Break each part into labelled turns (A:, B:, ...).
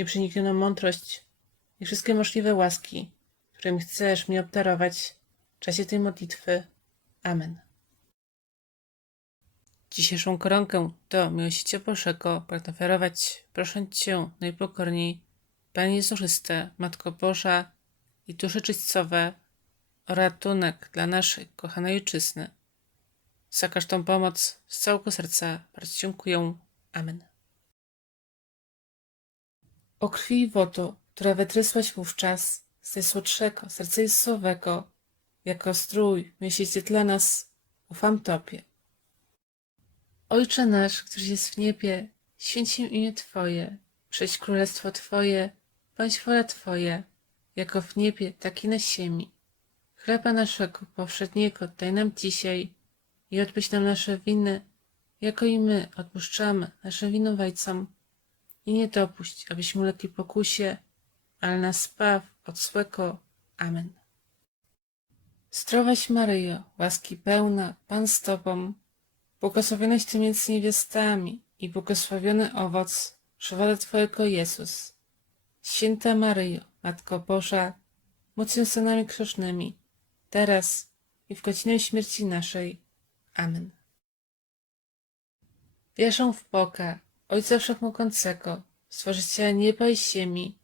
A: nieprzeniknioną mądrość i wszystkie możliwe łaski, którymi chcesz mnie obdarować w czasie tej modlitwy. Amen. Dzisiejszą koronkę do miłosierdzia Bożego pragnę ofiarować, prosząc Cię najpokorniej, Panie Jezu Chryste, Matko Boża i dusze czyścowe, o ratunek dla naszej kochanej Ojczyzny. Za każdą pomoc z całego serca bardzo dziękuję. Amen. O krwi i wodo, która wytrysłaś wówczas z najsłodszego serca Jezusowego, jako strój miesięcy dla nas, ufam Tobie. Ojcze nasz, któryś jest w niebie, święć się imię Twoje, przyjdź królestwo Twoje, bądź wola Twoja, jako w niebie, tak i na ziemi. Chleba naszego powszedniego daj nam dzisiaj i odpuść nam nasze winy, jako i my odpuszczamy naszym winowajcom. I nie dopuść, abyśmy ulegli pokusie, ale nas zbaw od. Amen. Zdrowaś Maryjo, łaski pełna, Pan z Tobą, błogosławionaś Ty między niewiastami i błogosławiony owoc żywota Twojego Jezus. Święta Maryjo, Matko Boża, módl się za nami teraz i w godzinę śmierci naszej. Amen. Wierzę w Boga, Ojca Wszechmogącego, Stworzyciela nieba i ziemi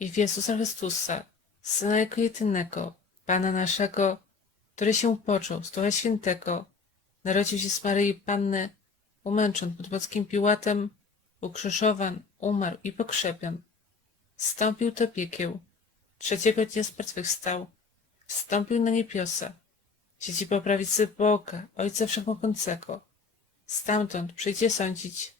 A: i w Jezusa Chrystusa, Syna Jego jedynego, Pana naszego, który się począł z Ducha Świętego, narodził się z Maryi Panny, umęczon pod Płockim Piłatem, ukrzyżowan, umarł i pokrzepion. Wstąpił do piekieł, trzeciego dnia zmartwychwstał, wstąpił na niebiosa, siedzi po prawicy Boga, Ojca Wszechmogącego. Stamtąd przyjdzie sądzić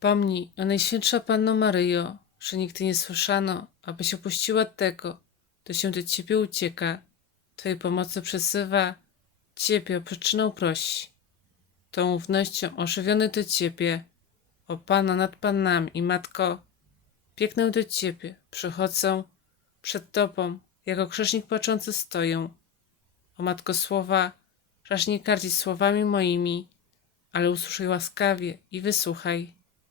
A: Pomnij, o Najświętsza Panno Maryjo, że nigdy nie słyszano, abyś opuściła tego, kto się do Ciebie ucieka Twojej pomocy przysywa, Ciebie o przyczynę prosi. Tą ufnością ożywiony do Ciebie, o Pana nad Panami i Matko, biegnę do Ciebie, przychodzę przed Tobą, jako grzesznik płaczący stoję. O Matko słowa, raż nie kardzić słowami moimi, ale usłyszaj łaskawie i wysłuchaj.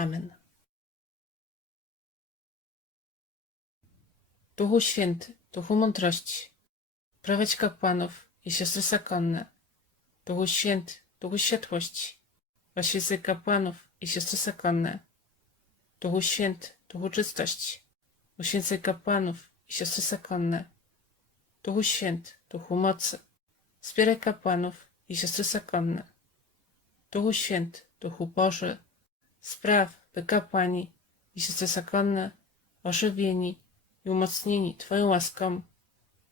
A: Amen. Duchu Święty, Duchu Mądrości, prowadź kapłanów i siostry zakonne. Duchu Święty, Duchu Światłości, oświecaj kapłanów i siostry zakonne. Duchu Święty, Duchu Czystości, uświęcaj kapłanów i siostry zakonne. Duchu Święty, Duchu Mocy, wspieraj kapłanów i siostry zakonne. Duchu Święty, Duchu Boży, spraw, by kapłani i siostry zakonne, ożywieni i umocnieni Twoją łaską,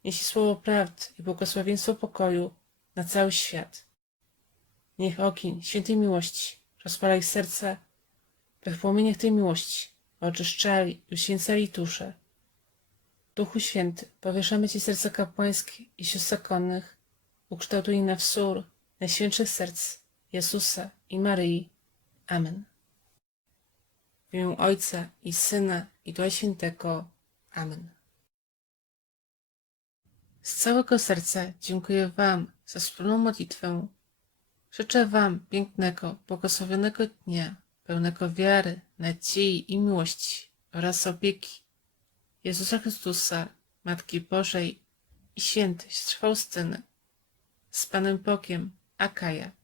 A: nieśli słowo prawdy i błogosławieństwo pokoju na cały świat. Niech ogień świętej miłości rozpala ich serca, by w płomieniach tej miłości oczyszczali i uświęcali dusze. Duchu Święty, powieszamy Ci serca kapłańskie i sióstr zakonnych, ukształtuj na wzór najświętszych serc Jezusa i Maryi. Amen. W imię Ojca i Syna i Ducha Świętego. Amen. Z całego serca dziękuję Wam za wspólną modlitwę. Życzę Wam pięknego, błogosławionego dnia, pełnego wiary, nadziei i miłości oraz opieki Jezusa Chrystusa, Matki Bożej i świętej siostry. Z Panem Bogiem, Akaja.